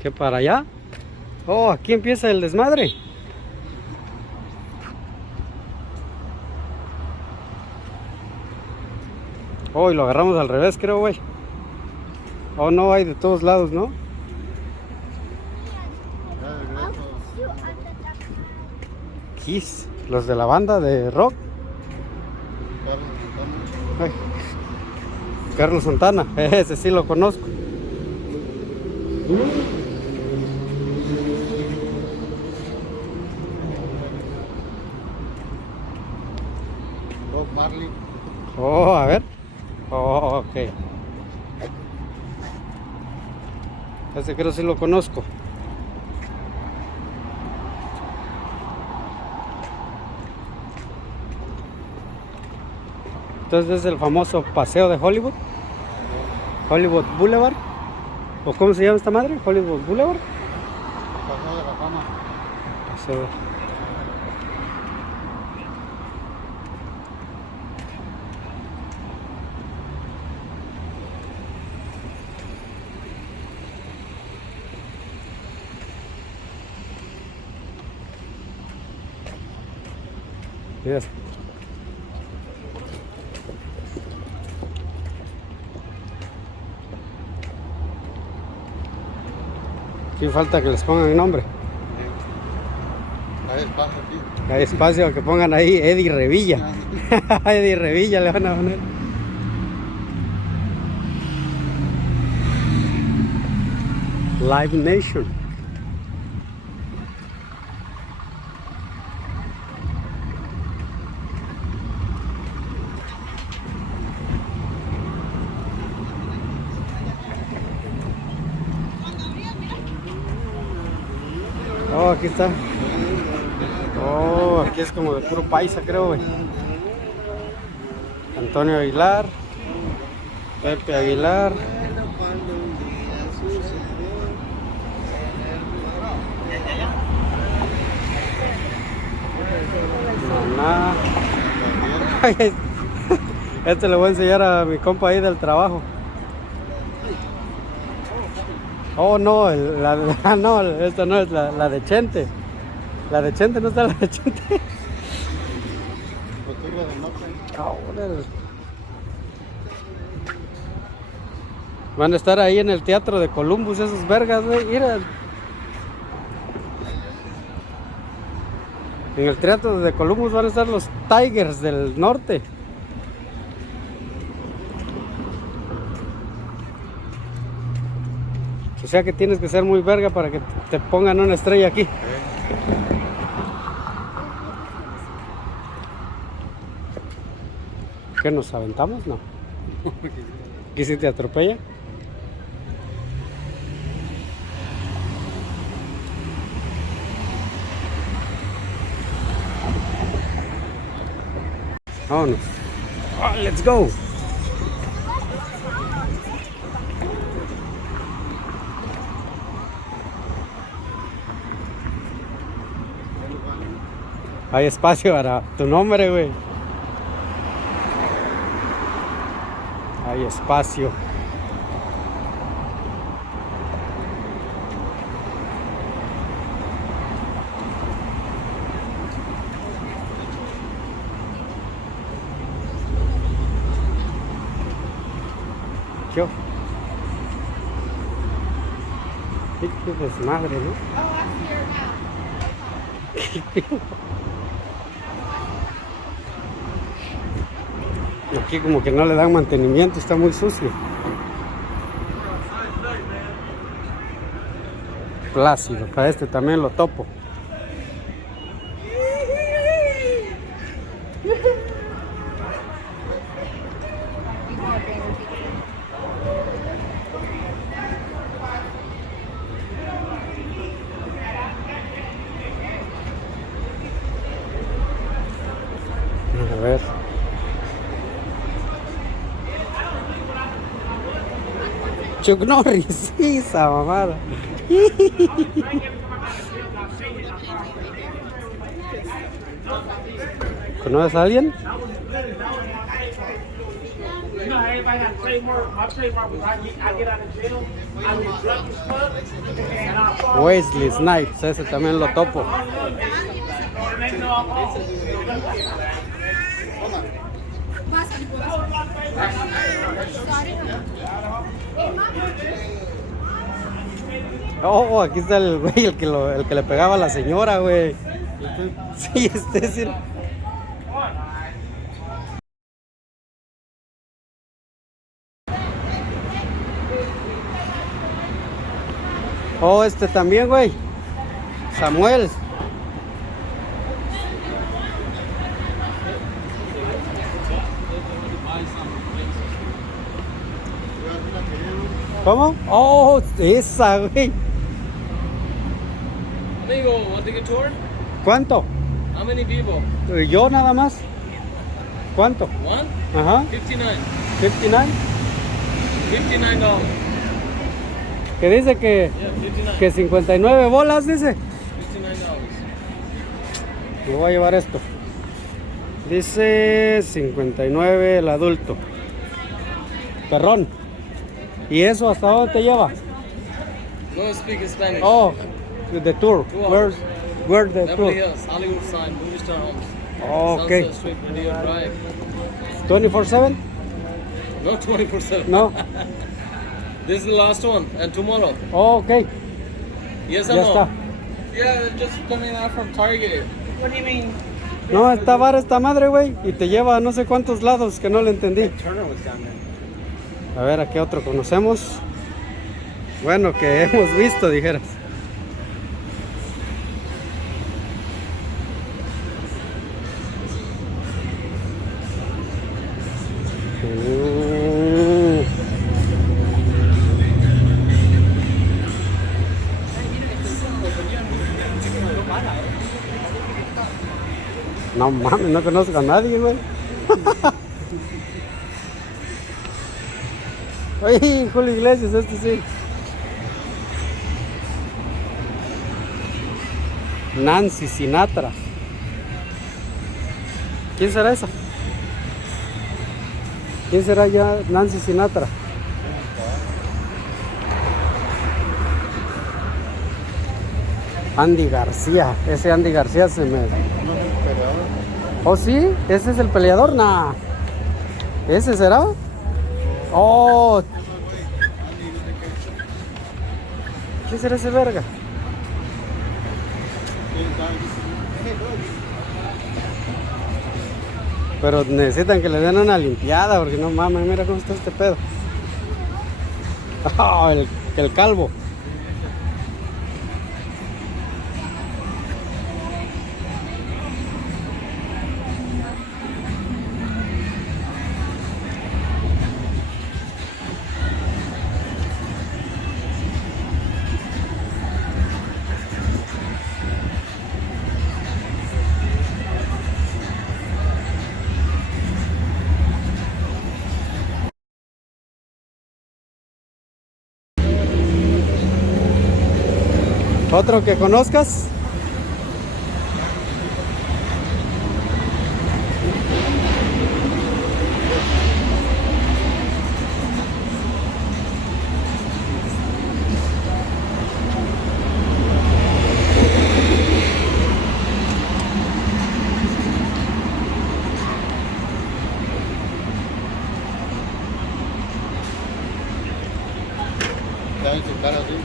¿Qué para allá? Oh, aquí empieza el desmadre. Oh, y lo agarramos al revés, creo, güey. Oh, no, hay de todos lados, ¿no? Kiss, los de la banda de rock. Ay, Carlos Santana, ese sí lo conozco. Bob Marley. Oh, a ver. Oh, ok. Ese creo sí lo conozco. Entonces es el famoso paseo de Hollywood. Hollywood Boulevard. ¿O cómo se llama esta madre? Hollywood Boulevard. Paseo de la Fama. Paseo. Mira. Sí, falta que les pongan nombre. Hay espacio aquí. Hay espacio a que pongan ahí Eddie Revilla. Eddie Revilla le van a poner. Live Nation. Oh, aquí está. Oh, aquí es como de puro paisa, creo, güey. Antonio Aguilar, Pepe Aguilar. Maná. Este le voy a enseñar a mi compa ahí del trabajo. Oh, no, no, esta no es la de Chente. La de Chente, no está la de Chente. Oh, van a estar ahí en el teatro de Columbus esos vergas, güey. Mira. En el teatro de Columbus van a estar los Tigers del norte. O sea que tienes que ser muy verga para que te pongan una estrella aquí. ¿Qué nos aventamos? No. ¿Aquí si te atropella? Vámonos. Oh, let's go. Hay espacio para tu nombre, güey. Hay espacio. Yo. Qué desmadre, ¿no? Aquí como que no le dan mantenimiento, está muy sucio. Plácido, para este también lo topo. A ver. Chuck Norris, sí, esa mamada. ¿Conoces a alguien? You know how everybody has trademark? My trademark was I get out of jail, I was drunk as fuck, and Wesley Snipes, ese también lo topo. Oh, aquí está el güey, el que le pegaba a la señora, güey. Sí, sí. Oh, este también, güey. Samuel. ¿Cómo? Oh, esa, güey. Amigo, want to get tour? ¿Cuánto? How many people? Yo nada más. ¿Cuánto? One? Ajá. 59. 59. $59. Que dice que, Yeah, 59. que 59 bolas, dice. $59. Me voy a llevar esto. Dice 59 el adulto. Perrón. ¿Y eso hasta dónde te lleva? No speak Spanish. Oh, the tour. 2 hours. Where's the Beverly tour? Hills, Hollywood Sign, Movie Star Homes. Oh, okay. Sunset Street, Revilla Drive. 24/7? No 24/7. No. This is the last one, and tomorrow. Oh, ok. Yes or Ya no? está. Yeah, they're just coming out from Target. What do you mean? No, está vara esta madre, güey. Y te lleva a no sé cuántos lados que no le entendí. Turner was down there. A ver, ¿a qué otro conocemos? Bueno, que hemos visto, dijeras. No mames, no conozco a nadie, güey. Oye, Julio Iglesias, este sí. Nancy Sinatra. ¿Quién será esa? ¿Quién será ya Nancy Sinatra? Andy García. Ese Andy García se me... ¿Oh sí? ¿Ese es el peleador? Nah. ¿Ese será? Oh. ¿Quién será ese verga? Pero necesitan que le den una limpiada, porque no mames, mira cómo está este pedo. Oh, el calvo. ¿Otro que conozcas? Ya en su cara así.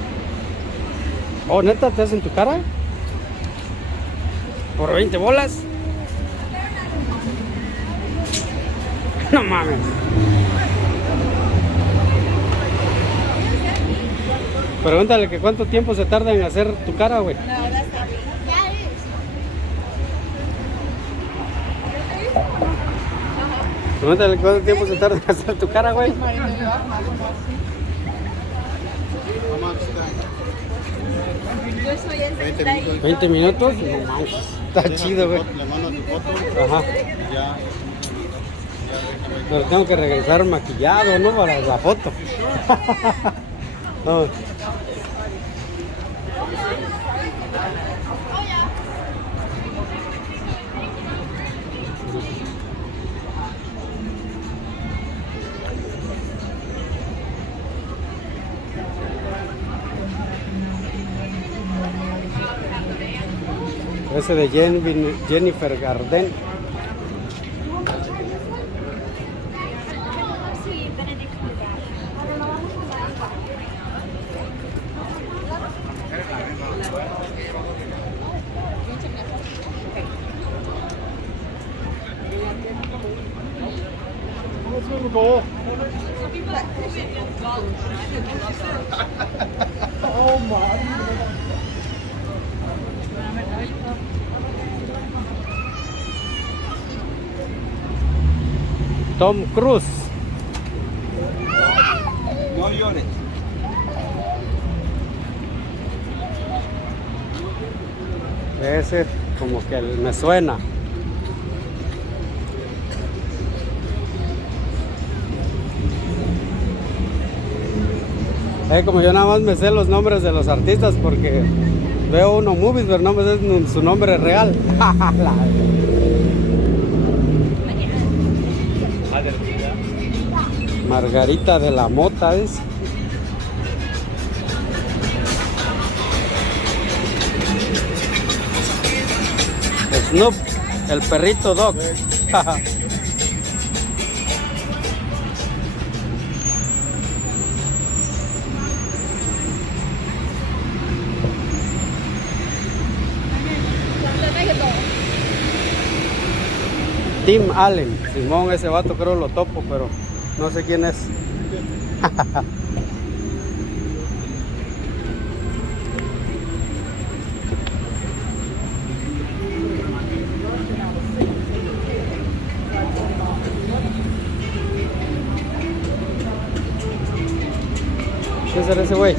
Oh, neta, ¿te hacen tu cara? ¿Por 20 bolas? No mames. Pregúntale que cuánto tiempo se tarda en hacer tu cara, güey. Pregúntale cuánto tiempo se tarda en hacer tu cara, güey. Yo soy el 20 minutos, no manches. Está chido, güey. Le mando tu foto. Ajá. Y ya. Pero tengo que regresar maquillado, ¿no? Para la foto. No. Ese de Jennifer Garden. Sí, Benedict Cumberbatch. Ahora no vamos a hablar. Tom Cruise. No llores. Ese como que me suena. Como yo nada más me sé los nombres de los artistas porque veo uno movies, pero no me sé su nombre real. Margarita de la Mota es. Snoop, el perrito dog. Tim Allen, Simón, ese vato creo lo topo, pero no sé quién es. ¿Qué será ese güey?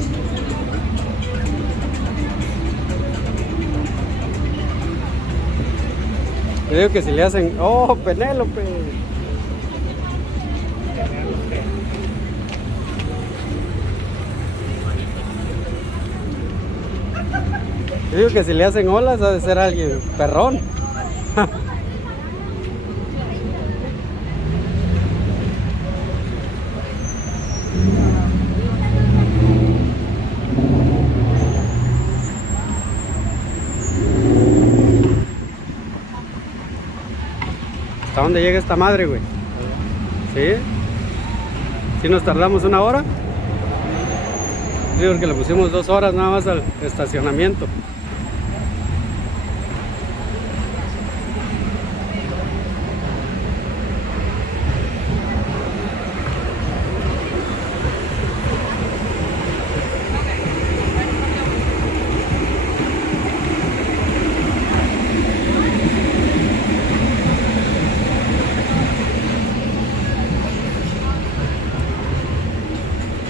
Yo digo que si le hacen... ¡Oh, Penélope! Yo digo que si le hacen olas ha de ser alguien perrón. ¿Hasta dónde llega esta madre, güey? ¿Sí? ¿Sí nos tardamos 1 hora? Sí, porque le pusimos 2 horas nada más al estacionamiento.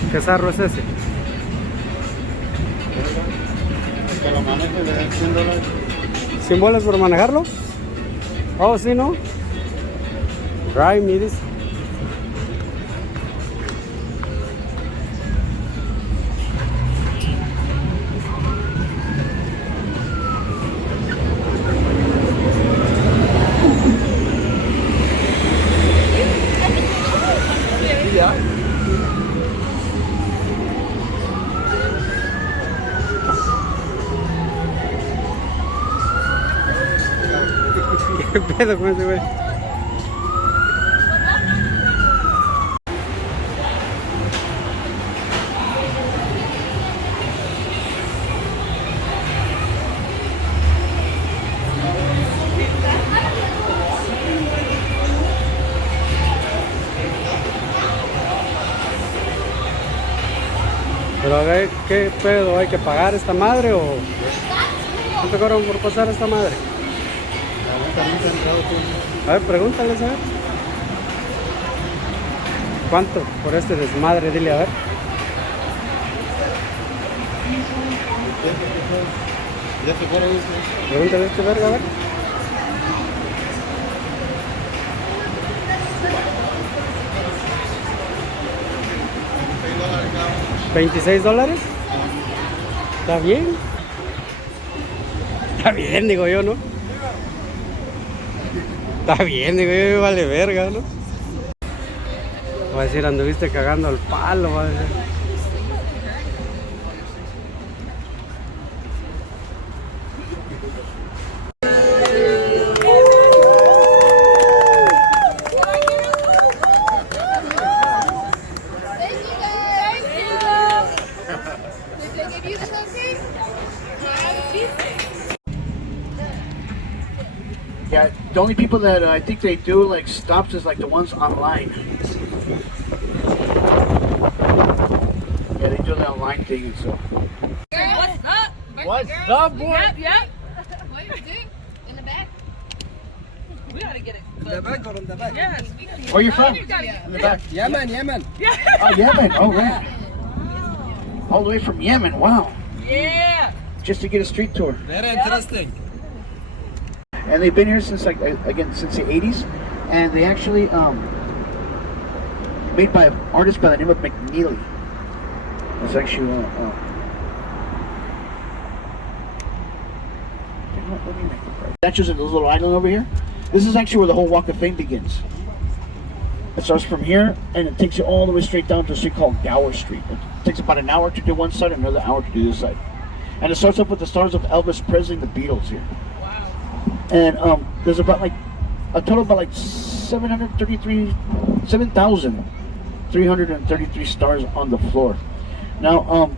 ¿Qué zarro es ese? Que lo maneje, le dan $100. ¿100 bolas por manejarlo? Oh, sí, ¿no? Drive me this. Ya. ¿Qué pedo con ese güey? Pero ¿qué pedo? ¿Hay que pagar esta madre o cuánto cobran por pasar esta madre? A ver, pregúntales, a ver. ¿Cuánto por este desmadre? Dile, a ver. Ya se fueron. Pregúntale a este verga, a ver. $26. ¿Está bien? Está bien, digo yo, ¿no? Está bien, digo yo, vale verga, ¿no? Voy a decir, anduviste cagando al palo, va a decir. Yeah, the only people that I think they do like stops is like the ones online. Yeah, they do the online thing and so. What's up? What's up, boy? Yep. What are you doing? In the back? We gotta get it. In the back or in the back? Yes. Where you from? In the back. Yemen, Yemen. Oh, Yemen. Oh, right. All the way from Yemen. Wow. Yeah. Just to get a street tour. Very interesting. And they've been here since like again since the 80s, and they actually made by an artist by the name of McNeely. It's actually statues of this little island over here. This is actually where the whole Walk of Fame begins. It starts from here and it takes you all the way straight down to a street called Gower Street. It takes about an hour to do one side and another hour to do this side. And it starts up with the stars of Elvis Presley and the Beatles here. And there's about like a total of about like 7,333 stars on the floor. Now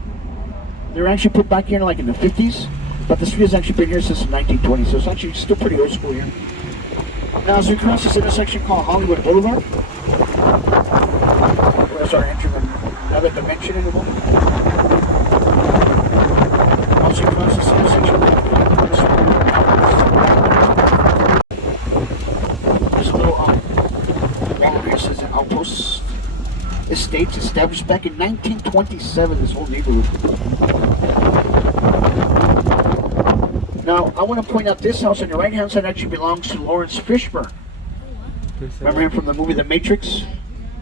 they were actually put back here like in the 50s, but the street has actually been here since the 1920s, so it's actually still pretty old school here. Now as we cross this intersection called Hollywood Boulevard, we're going to start entering another dimension in the moment. As we cross this intersection, there's a little wall here that says an outpost estates established back in 1927, this whole neighborhood. Now, I want to point out this house on your right hand side actually belongs to Lawrence Fishburne. Remember him from the movie The Matrix?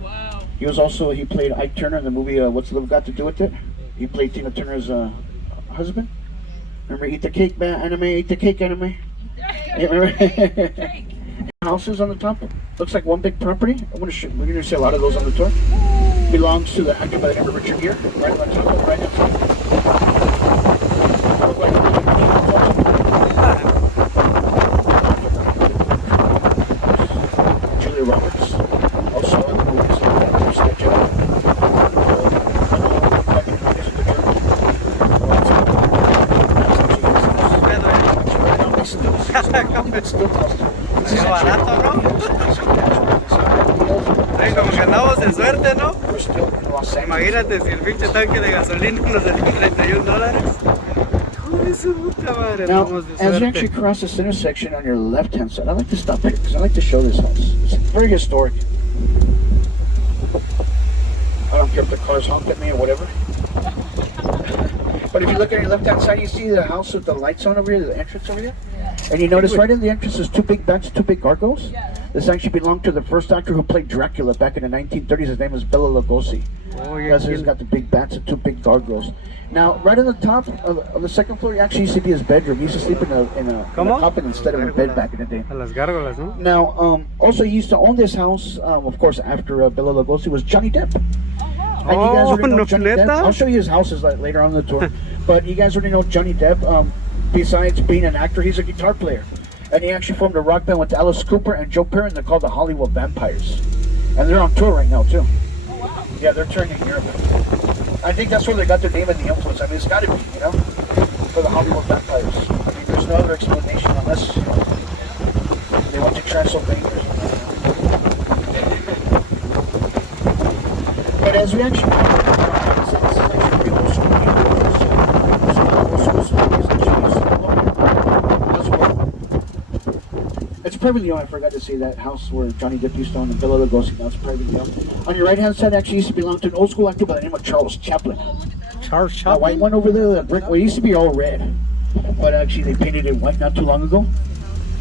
Wow. He played Ike Turner in the movie What's Love Got to Do with It? He played Tina Turner's husband. Remember Eat the Cake anime? Eat the Cake anime? Yeah, remember? Houses on the top. Looks like one big property. We're going to see a lot of those on the tour. Belongs to the actor by the name of Richard Gere. Right on top of the right hand side. Julia Roberts. Also in the movies like that first sketch out. Qué barato, ¿no? Ay, como que andamos de suerte, ¿no? Imagínate si el pinche tanque de gasolina nos salió $31. Joder, su puta madre, Now, vamos de as you suerte. actually cross this intersection on your left-hand side, I like to stop here because I like to show this house. It's very historic. I don't care if the cars honk at me or whatever. But if you look at your left-hand side, you see the house with the lights on over here, the entrance over here. And you notice right in the entrance there's two big bats, two big gargoyles. This actually belonged to the first actor who played Dracula back in the 1930s. His name was Bela Lugosi. Oh, yeah, That's why he's got the big bats and two big gargoyles. Now, right on the top of the second floor, actually used to be his bedroom. He used to sleep in a coffin instead of a bed back in the day. A las gárgolas, ¿no? Now, also he used to own this house, of course, after Bela Lugosi, was Johnny Depp. And you guys already know Johnny Depp. I'll show you his houses later on in the tour. But you guys already know Johnny Depp. Besides being an actor, he's a guitar player. And he actually formed a rock band with Alice Cooper and Joe Perry. They're called the Hollywood Vampires. And they're on tour right now, too. Yeah, they're touring in Europe. I think that's where they got their name and the influence. I mean, it's got to be, you know, for the Hollywood Vampires. I mean, there's no other explanation unless they went to Transylvania or something. But as we actually it's privately owned. I forgot to say that house where Johnny Depp used to own and Bela Lugosi. Now it's privately owned. On your right hand side actually used to belong to an old school actor by the name of Charles Chaplin. Charles The Chaplin? white one over there, that brick, well, it used to be all red, but actually they painted it white not too long ago.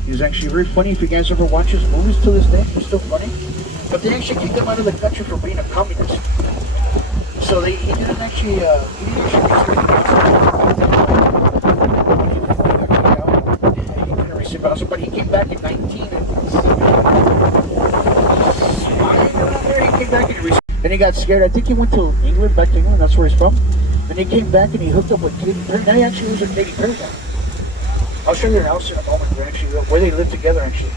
He was actually very funny. If you guys ever watch his movies to this day, he's still funny. But they actually kicked him out of the country for being a communist. So he didn't actually but he came back in 19. Then he got scared. I think he went to England, back to England. That's where he's from. Then he came back and he hooked up with Katy Perry. Now he actually lives with Katy Perry now. I'll show you their house in a moment. Where they live together actually.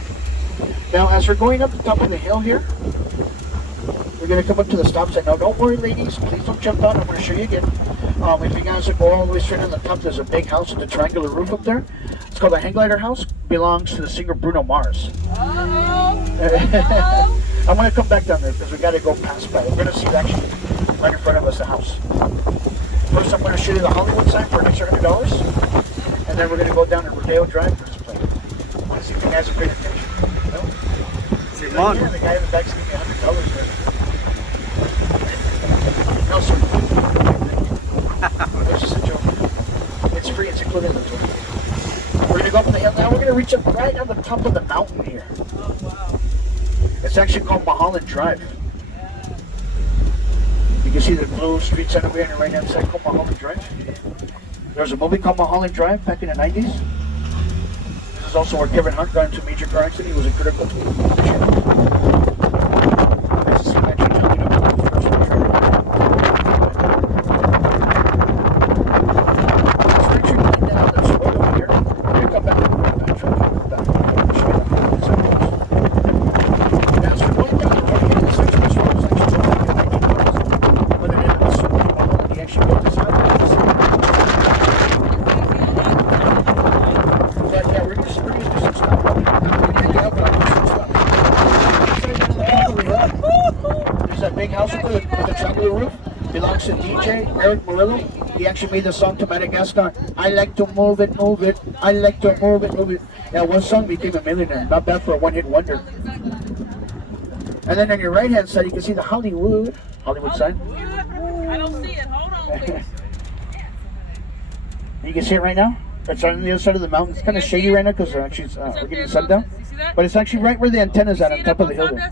Now, as we're going up the top of the hill here, we're going to come up to the stop sign. Now, don't worry, ladies. Please don't jump out. I'm going to show you again. If you guys go all the way straight on the top, there's a big house with a triangular roof up there. It's called the Hang Glider House. Belongs to the singer Bruno Mars. I'm going to come back down there because we got to go past by. We're going to see actually right in front of us the house. First, I'm going to show you the Hollywood sign for an extra $100. And then we're going to go down to Rodeo Drive for this place. I want to see if you guys are paying attention. No? Simón. Yeah, the guy in the back's giving me $100 there. No, sir. That's just a joke. It's free. It's included in the tour. We're going to go up on the hill. Now we're going to reach up right on the top of the mountain here. Oh, wow. It's actually called Mulholland Drive. You can see the blue street sign over here on the right hand side called Mulholland Drive. There was a movie called Mulholland Drive back in the 90s. This is also where Kevin Hart got into a major car accident. He was a critical condition. Nice to see that change coming up with the first one. It's actually going down this road over here. We're going to come back and go back. Show you that. Now, so going down the road here, this actually is actually but then in this he actually built this highway. But yeah, we're just do some stuff. There's that big house with a triangular roof. Belongs to DJ Eric Murillo. He actually made the song to Madagascar. I like to move it, move it. I like to move it, move it. Yeah, one song became a millionaire. Not bad for a one-hit wonder. And then on your right-hand side, you can see the Hollywood sign. I don't see it. Hold on, please. You can see it right now. It's on the other side of the mountain. It's kind of shady right now because we're getting the sun down. But it's actually right where the antenna's at on top of the hill there.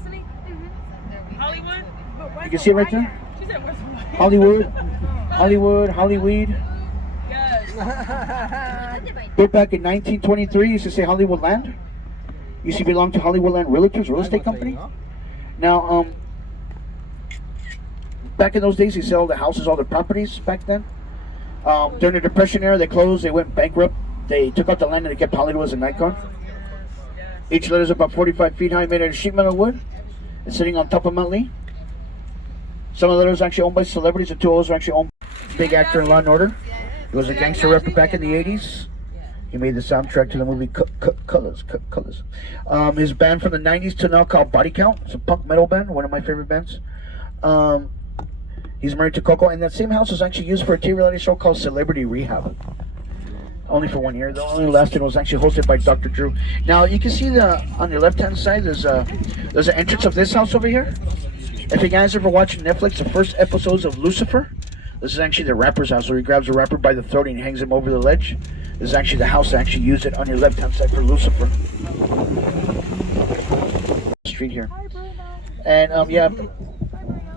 Hollywood? You can see it right there. She said, where's the Hollywood. Yes. Built back in 1923. Used to say Hollywood Land. Used to belong to Hollywood Land Realtors, real estate company. Now, back in those days, they sell the houses, all the properties back then. During the Depression era, they closed, they went bankrupt. They took out the land and they kept Hollywood as an icon. Each letter is about 45 feet high, made out of sheet metal wood. It's sitting on top of Mount Lee. Some of the letters are actually owned by celebrities, and two of those are actually owned by a big actor in Law and Order. He was a gangster rapper back in the 80s. He made the soundtrack to the movie Colors. His band from the 90s to now called Body Count. It's a punk metal band, one of my favorite bands. He's married to Coco, and that same house was actually used for a TV reality show called Celebrity Rehab. Only for 1 year. The only last one was actually hosted by Dr. Drew. Now you can see on the left-hand side, there's an entrance of this house over here. If you guys ever watch Netflix, the first episodes of Lucifer, this is actually the rapper's house, where he grabs the rapper by the throat and he hangs him over the ledge. This is actually the house that actually used it on your left-hand side for Lucifer. Street here. And yeah,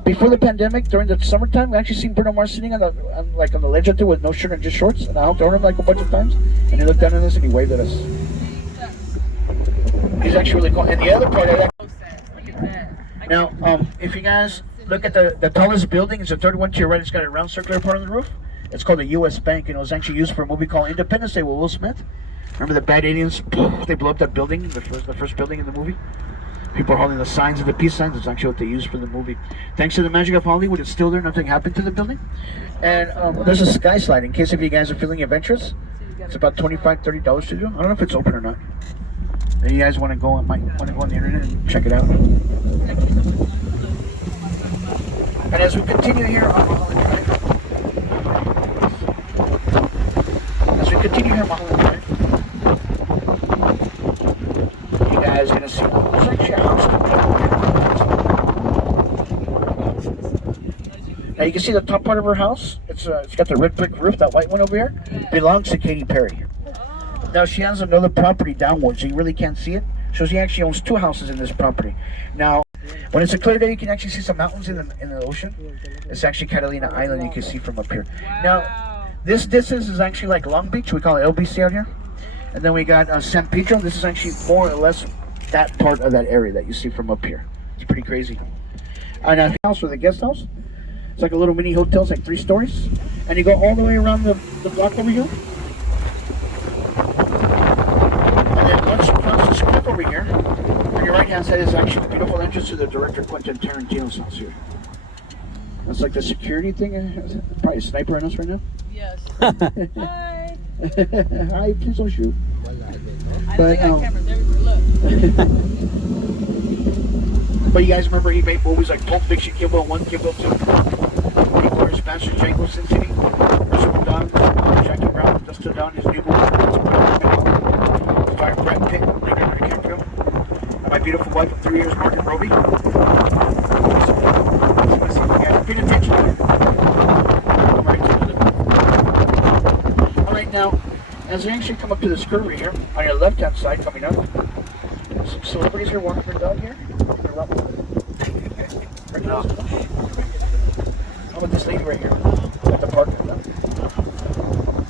before the pandemic, during the summertime, we actually seen Bruno Mars sitting on the ledge out there with no shirt and just shorts. And I helped him like a bunch of times. And he looked down at us and he waved at us. He's actually really cool. And the other part of that. Now, if you guys look at the tallest building, it's the third one to your right. It's got a round circular part on the roof. It's called the U.S. Bank, and it was actually used for a movie called Independence Day with Will Smith. Remember the bad aliens? They blew up that building, the first building in the movie. People are holding the signs and the peace signs. It's actually what they used for the movie. Thanks to the magic of Hollywood, it's still there. Nothing happened to the building. And there's a sky slide in case if you guys are feeling adventurous. It's about $25, $30 to do. I don't know if it's open or not. If you guys want to go, might want to go on the internet and check it out. And as we continue here on Mulholland Drive, you guys are going to see there's actually a house. Now you can see the top part of her house. It's got the red brick roof, that white one over here. Belongs to Katy Perry. Now she has another property downwards, so you really can't see it. So she actually owns two houses in this property. Now, when it's a clear day, you can actually see some mountains in the ocean. It's actually Catalina Island you can see from up here. Wow. Now, this distance is actually like Long Beach. We call it LBC out here. And then we got San Pedro. This is actually more or less that part of that area that you see from up here. It's pretty crazy. And a house with a guest house. It's like a little mini hotel. It's like 3 stories. And you go all the way around the block over here. And then once you cross this cliff over here, on your right hand side is actually the beautiful entrance to the director Quentin Tarantino's house here. That's like the security thing. Probably a sniper on us right now. Yes. Hi. Hi, please don't shoot. I know they got cameras everywhere. Look. But you guys remember he made movies like Pulp Fiction, Kill Bill 1, Kill Bill 2, Glorious Bastards, Django Sin City, Reservoir Dogs, Jackie Brown, Dust Till Dawn, his new movie, starring Brad Pitt, Leonardo DiCaprio, and my beautiful wife of 3 years, Margaret Robbie. Pay attention to it. Alright, now, as we actually come up to this curve right here, on your left-hand side coming up, some celebrities here walking their dog here. How about this lady right here at the park?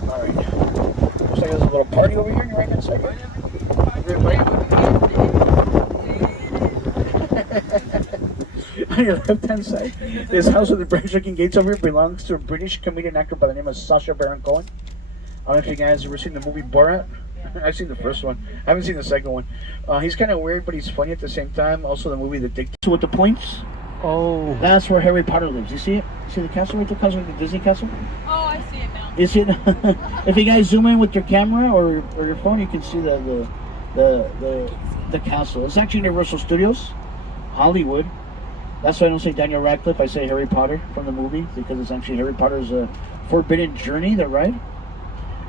Alright. Looks like there's a little party over here on your right hand side. On your left hand side, this house with the British looking gates over here belongs to a British comedian actor by the name of Sacha Baron Cohen. I don't know if you guys have ever seen the movie Borat. I've seen the first one. I haven't seen the second one. He's kind of weird, but he's funny at the same time. Also, the movie The Dictator with the points. Oh. That's where Harry Potter lives. You see it? See the castle right there? Castle, the Disney castle? Oh, I see it now. You see it? If you guys zoom in with your camera or your phone, you can see the castle. It's actually Universal Studios, Hollywood. That's why I don't say Daniel Radcliffe. I say Harry Potter from the movie because it's actually Harry Potter's Forbidden Journey. That ride.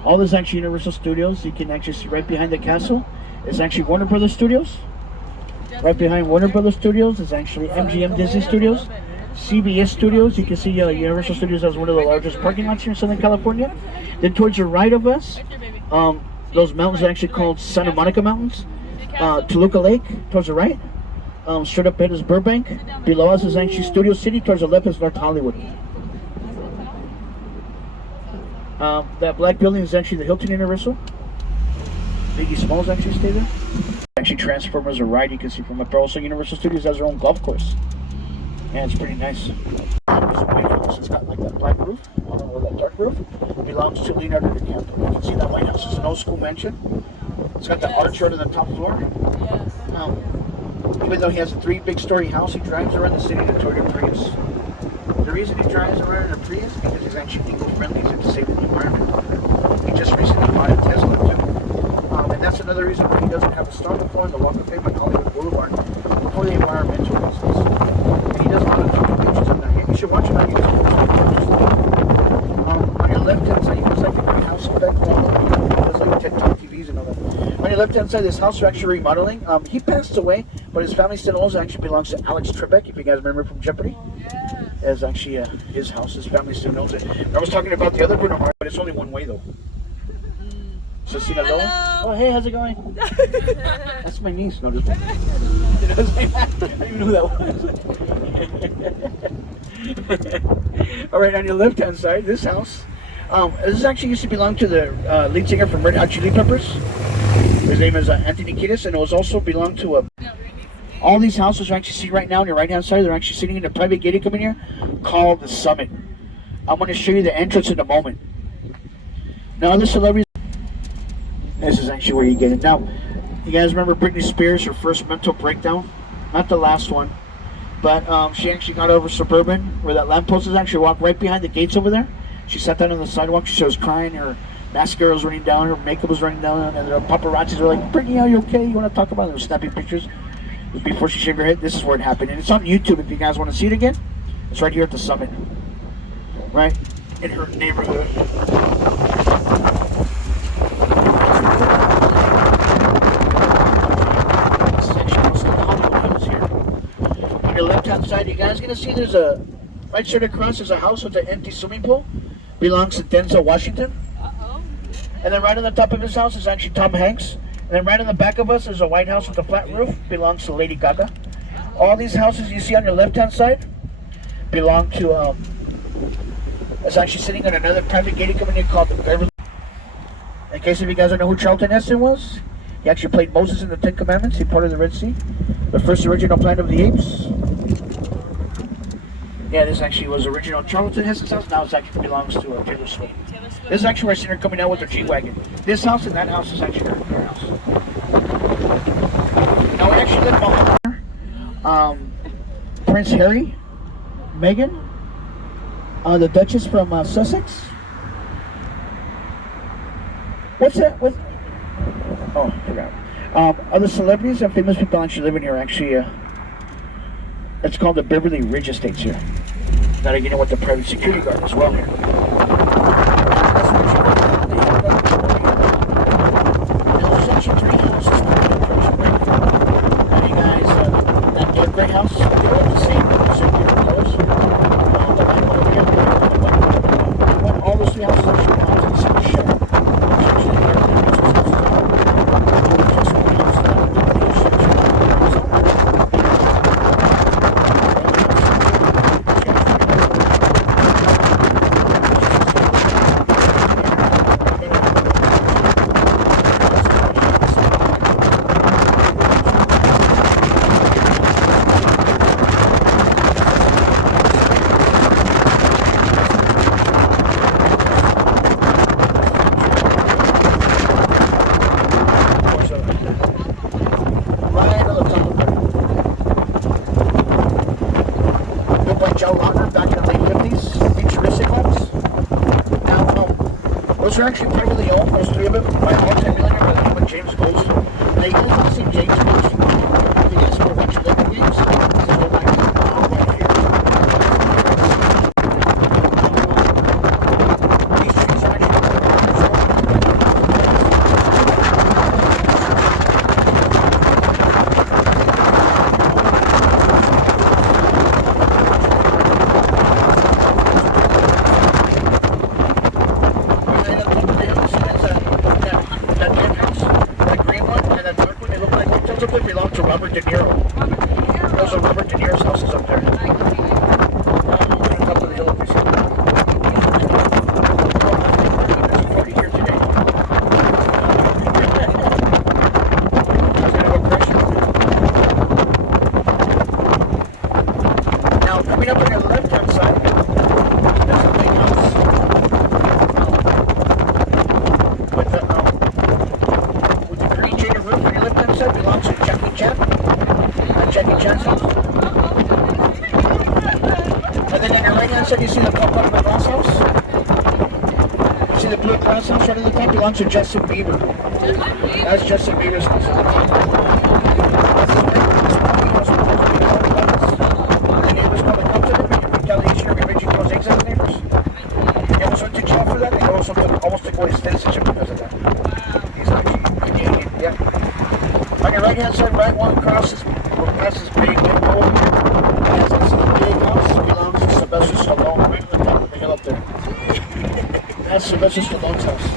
All this is actually Universal Studios. You can actually see right behind the castle. It's actually Warner Brothers Studios. Right behind Warner Brothers Studios is actually MGM Disney Studios. CBS Studios. You can see Universal Studios has one of the largest parking lots here in Southern California. Then towards the right of us, those mountains are actually called Santa Monica Mountains. Toluca Lake towards the right. Straight up ahead is Burbank. Below us is actually Studio City. Towards the left is North Hollywood. That black building is actually the Hilton Universal. Biggie Smalls actually stay there. Actually Transformers a ride you can see from up there. Also Universal Studios has their own golf course. Yeah, it's pretty nice. It's got like that black roof, or that dark roof. It belongs to Leonardo DiCaprio. You can see that White House is an old school mansion. It's got the arch right on the top floor. Yes. Even though he has a 3 big story house, he drives around the city in a Toyota Prius. The reason he drives around in a Prius is because he's actually eco-friendly, he's into saving the environment. He just recently bought a Tesla too. And that's another reason why he doesn't have a Starbucks on the Walk of Fame on Hollywood Boulevard for the environmental reasons. And he does a lot of pictures on that. You should watch it on YouTube. On your left hand side, you can like the White House effect. There's like TikTok TVs and all that. On your left hand side, this house we're actually remodeling. He passed away, but his family still owns it. Actually belongs to Alex Trebek, if you guys remember from Jeopardy. It's actually his house. His family still knows it. I was talking about the other Bruno Mars, but it's only one way though. So Sinaloa. Oh hey, how's it going? That's my niece. No, just I didn't even know who that was. All right, on your left-hand side, this house. This actually used to belong to the lead singer from Red Hot Chili Peppers. His name is Anthony Kiedis, and it was also belonged to a. All these houses you actually see right now on your right-hand side, they're actually sitting in a private gated community here called the Summit. I'm going to show you the entrance in a moment. Now, other celebrities, this is actually where you get it. Now, you guys remember Britney Spears, her first mental breakdown? Not the last one, but she actually got over Suburban, where that lamppost is actually walked right behind the gates over there. She sat down on the sidewalk, she was crying, her mascara was running down, her makeup was running down, and the paparazzis were like, Britney, are you okay? You want to talk about it? They were snapping pictures. Before she shaved her head, this is where it happened. And it's on YouTube if you guys want to see it again. It's right here at the Summit. Right? In her neighborhood. This is actually most of the Hollywood Hills here. On your left-hand side, you guys going to see there's a, right straight across, there's a house with an empty swimming pool. Belongs to Denzel Washington. And then right on the top of his house is actually Tom Hanks. And then right on the back of us is a White House with a flat roof. Belongs to Lady Gaga. All these houses you see on your left-hand side belong to, it's actually sitting on another private gated community called the Beverly. In case if you guys don't know who Charlton Heston was, he actually played Moses in the 10 Commandments. He parted the Red Sea. The first original Planet of the Apes. Yeah, this actually was original Charlton Heston's house. Now it actually belongs to Taylor Swift. This is actually where I seen her coming out with her G-Wagon. This house and that house is actually her house. Now we actually live in Prince Harry, Meghan, The Duchess from Sussex. What's that? What? Oh, I forgot. Other celebrities and famous people actually living here. Actually, it's called the Beverly Ridge Estates here. Gotta get in with the private security guard as well here. There's actually 3 houses. And you guys, that dark gray house, they're all the same different colors. The light one over here, the white one. All those 3 houses actually belong to the same shed. Those are actually privately owned, those 3 of them, by a multi-millionaire by the name of James Ghost. Now you guys have seen James Ghost. You guys ever watch Olympic Games? This is what I do. These trees are actually belong to Robert De Niro. Those are Robert De Niro's houses up there. Up to the hill up there. There's a party here today. That's kind of a pressure. Now, coming up on the left-hand side, there's a big house. With the green shaded roof on your left-hand side belongs to Jackie Chan. Jackie Chan's house. And then on your right-hand side, you see the pop-up of the glass house. You see the blue glass house right at the top belongs to Justin Bieber. That's Justin Bieber's house. The neighbors come and come to them, and you retaliation or revenge cause eggs out of the neighbors. He almost went to jail for that, and he almost took away his citizenship because of that. He's actually Canadian, yeah. On your right-hand side, right one crosses past this big window over here. As I see the big house belongs to Sylvester Stallone, right on the top of the hill up there. That's Sylvester Stallone's house.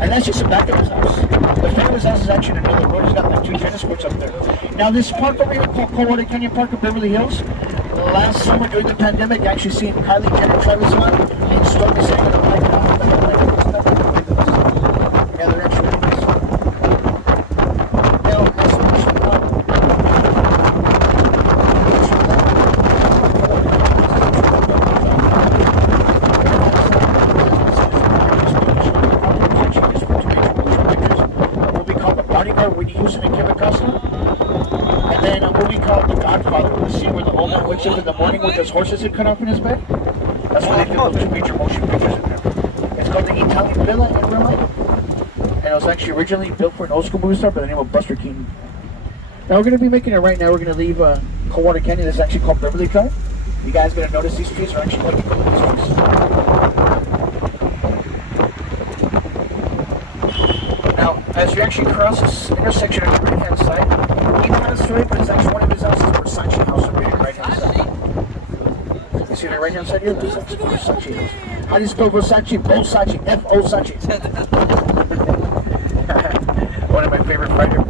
And that's just the back of his house. The family's house is actually in the middle of the road. He's got like 2 tennis courts up there. Now this park over here called Coldwater Canyon Park in Beverly Hills, last summer during the pandemic, I actually seen Kylie Jenner, Travis Scott, and Stormy Daniels. Yeah, they're actually nice. When you use it in Kevin Costner, and then a movie called The Godfather, the scene where the old man wakes up in the morning with his horses that cut off in his bed. That's where they filmed those 2 major motion pictures in there. It's called The Italian Villa in real life, and it was actually originally built for an old school movie star by the name of Buster Keaton. Now we're going to be making it right now. We're going to leave Coldwater Canyon. This is actually called Beverly Drive. You guys going to notice these trees are actually like these trees. Now, as you actually cross this intersection on the right-hand side, you pass through it, but it's actually one of his houses, Versace house over here on the right-hand side. You see on the right-hand side here? This is Versace house. How do you spell Versace? Versace. F-O-Sace. One of my favorite fighter